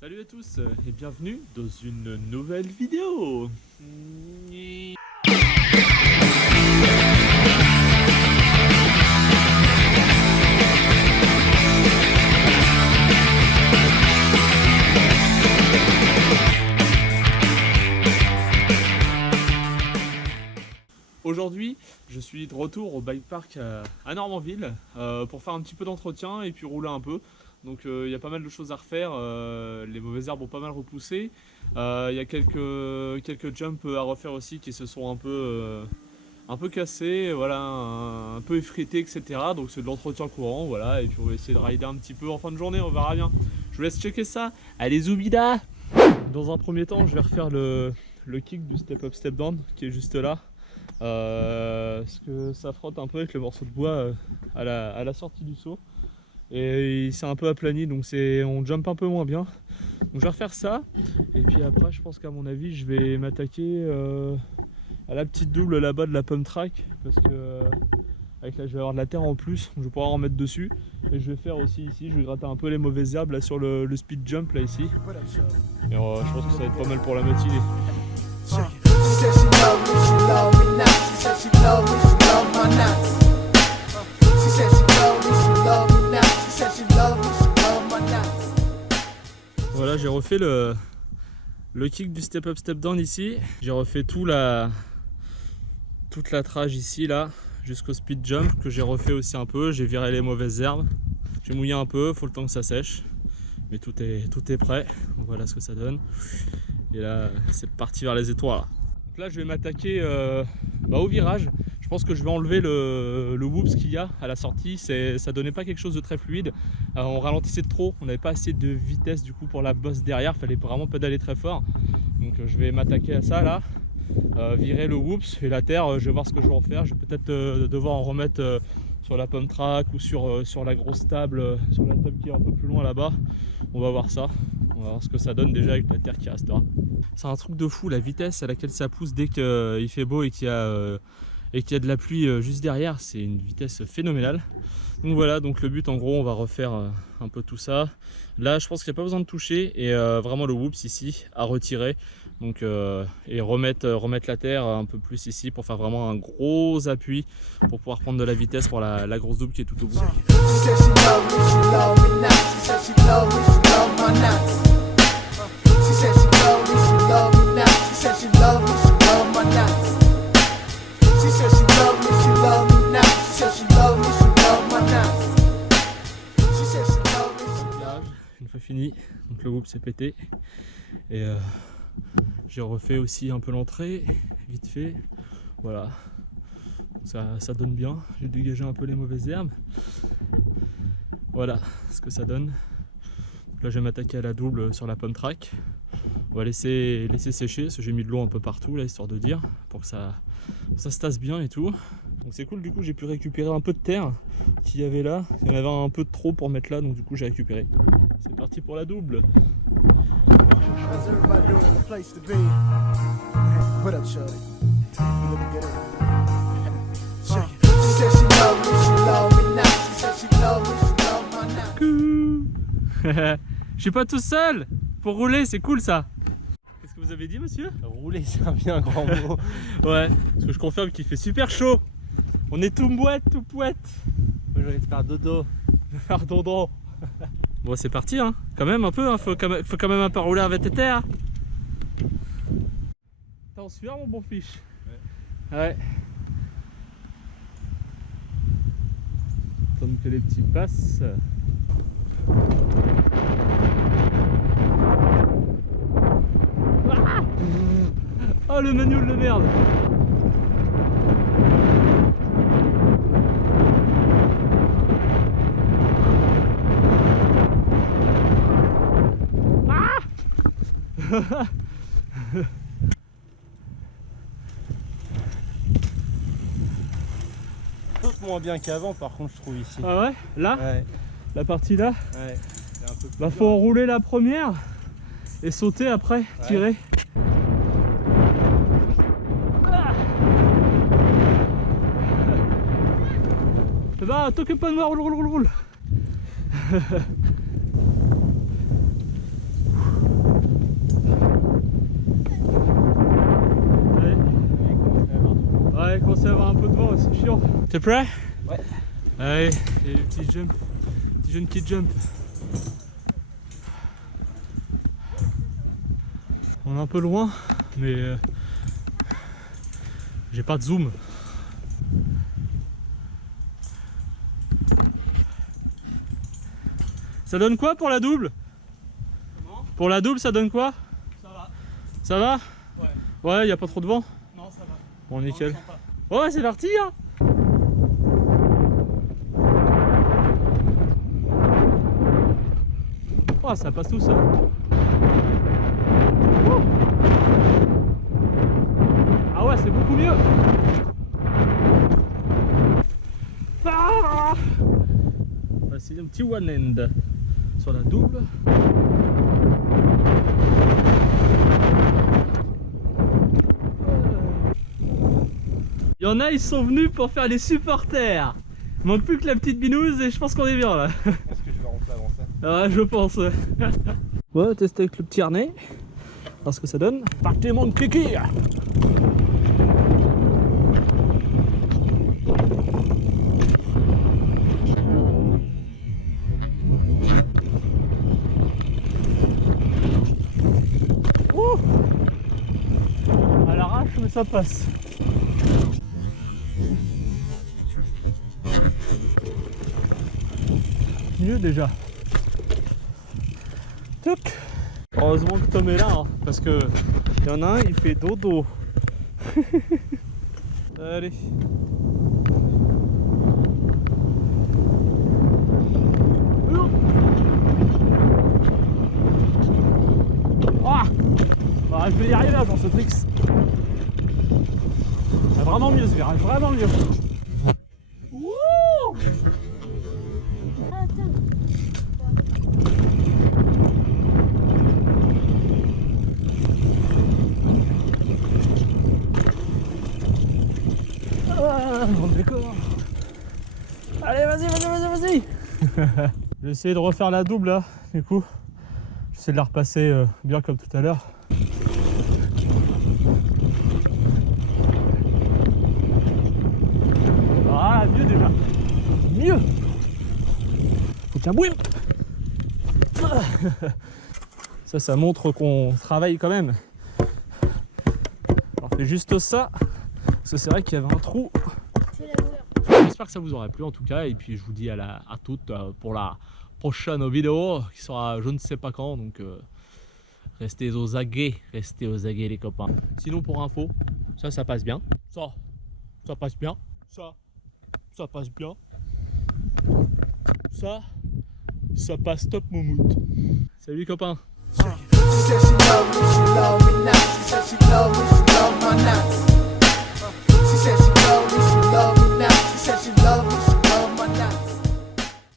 Salut à tous et bienvenue dans une nouvelle vidéo. Aujourd'hui, je suis de retour au bike park à Normanville pour faire un petit peu d'entretien et puis rouler un peu. Donc il y a pas mal de choses à refaire, les mauvaises herbes ont pas mal repoussé. Il y a quelques jumps à refaire aussi qui se sont un peu cassés, voilà, un peu effrités, etc. Donc c'est de l'entretien courant, voilà, et puis on va essayer de rider un petit peu en fin de journée, on verra bien. Je vous laisse checker ça. Allez Zoubida! Dans un premier temps, je vais refaire le kick du step up step down qui est juste là. Parce que ça frotte un peu avec le morceau de bois à la sortie du saut et il s'est un peu aplani, donc on jump un peu moins bien, donc je vais refaire ça. Et puis après je pense qu'à mon avis je vais m'attaquer à la petite double là-bas de la pump track, parce que avec là je vais avoir de la terre en plus, donc je vais pouvoir en mettre dessus. Et je vais faire aussi ici, je vais gratter un peu les mauvaises herbes là sur le speed jump là ici, et je pense que ça va être pas mal pour la matinée. Voilà, j'ai refait le kick du step up step down ici. J'ai refait toute la trage ici là jusqu'au speed jump que j'ai refait aussi un peu. J'ai viré les mauvaises herbes, j'ai mouillé un peu, faut le temps que ça sèche, mais tout est prêt. Donc voilà ce que ça donne. Et là c'est parti vers les étoiles. Donc là je vais m'attaquer au virage. Je pense que je vais enlever le whoops qu'il y a à la sortie. Ça donnait pas quelque chose de très fluide. On ralentissait de trop, on n'avait pas assez de vitesse du coup pour la bosse derrière, fallait vraiment pédaler très fort. Donc je vais m'attaquer à ça là, virer le whoops et la terre, je vais voir ce que je vais en faire. Je vais peut-être devoir en remettre sur la pump track ou sur la grosse table, sur la table qui est un peu plus loin là-bas. On va voir ça, on va voir ce que ça donne déjà avec la terre qui restera. C'est un truc de fou la vitesse à laquelle ça pousse dès qu'il fait beau et qu'il y a de la pluie juste derrière, c'est une vitesse phénoménale. Donc voilà, donc le but en gros on va refaire un peu tout ça. Là je pense qu'il n'y a pas besoin de toucher, et vraiment le whoops ici à retirer. Donc et remettre la terre un peu plus ici pour faire vraiment un gros appui pour pouvoir prendre de la vitesse pour la grosse double qui est tout au bout. Une fois fini, donc le groupe s'est pété et j'ai refait aussi un peu l'entrée vite fait, voilà, ça donne bien. J'ai dégagé un peu les mauvaises herbes, voilà ce que ça donne. Donc là je vais m'attaquer à la double sur la pump track. On va laisser sécher, parce que j'ai mis de l'eau un peu partout là, histoire de dire, pour que ça se tasse bien et tout. Donc c'est cool, du coup j'ai pu récupérer un peu de terre qu'il y avait là. Il y en avait un peu de trop pour mettre là, donc du coup j'ai récupéré. C'est parti pour la double. Je suis pas tout seul. Pour rouler c'est cool ça. Qu'est-ce que vous avez dit monsieur? Rouler c'est un bien grand mot. Ouais, parce que je confirme qu'il fait super chaud. On est tout mouette, tout pouette. Moi je vais te faire dodo. Je vais faire dodo. Bon c'est parti hein, quand même un peu, hein. Faut quand même un peu rouler avec tes terres. T'es en sueur mon bon fiche? Ouais. Attendre que les petits passent. Ah oh le manuel de merde. Saute moins bien qu'avant par contre je trouve ici. Ah ouais? Là? Ouais. La partie là? Ouais. Un peu plus bah faut enrouler la première et sauter après, ouais. Tirer. Ah bah t'occupe pas de moi, roule. un peu de vent, c'est chiant. T'es prêt? Ouais. Allez, et les petits jumps. Petit jeune qui jump. On est un peu loin, mais j'ai pas de zoom. Ça donne quoi pour la double? Comment? Pour la double, ça donne quoi? Ça va. Ça va? Ouais. Ouais, y a pas trop de vent? Non, ça va. Bon, nickel. Non, je sens pas. Ouais, c'est parti hein. Oh, ça passe tout ça. Ouh. Ah ouais, c'est beaucoup mieux. Ah, c'est un petit one end sur la double. Il y en a, ils sont venus pour faire les supporters. Il manque plus que la petite binouse et je pense qu'on est bien là. Je pense que je vais rentrer avant ça. Ouais, je pense. Ouais, on va tester avec le petit harnais. Voir ce que ça donne. Partez mon kiki. Ouh, à l'arrache, mais ça passe. Mieux déjà. Toc. Heureusement que Tom est là, hein, parce que il y en a un, il fait dodo. Allez. Ah, bah, je vais y arriver là dans ce tricks. C'est vraiment mieux ce virage, vraiment mieux. Wouh! Ah, bon décor. Allez, vas-y. Je vais essayer de refaire la double là, du coup. J'essaie de la repasser bien comme tout à l'heure. Ah, mieux déjà. Mieux. Faut qu'un bouille. Ça montre qu'on travaille quand même. On fait juste ça. Parce que c'est vrai qu'il y avait un trou. J'espère que ça vous aura plu en tout cas. Et puis je vous dis à toutes pour la prochaine vidéo qui sera je ne sais pas quand. Donc restez aux aguets les copains. Sinon pour info, ça passe bien. Ça passe bien. Ça passe bien. Ça passe top moumoute. Salut copains. She said she love me, she love me now. She said she love me, she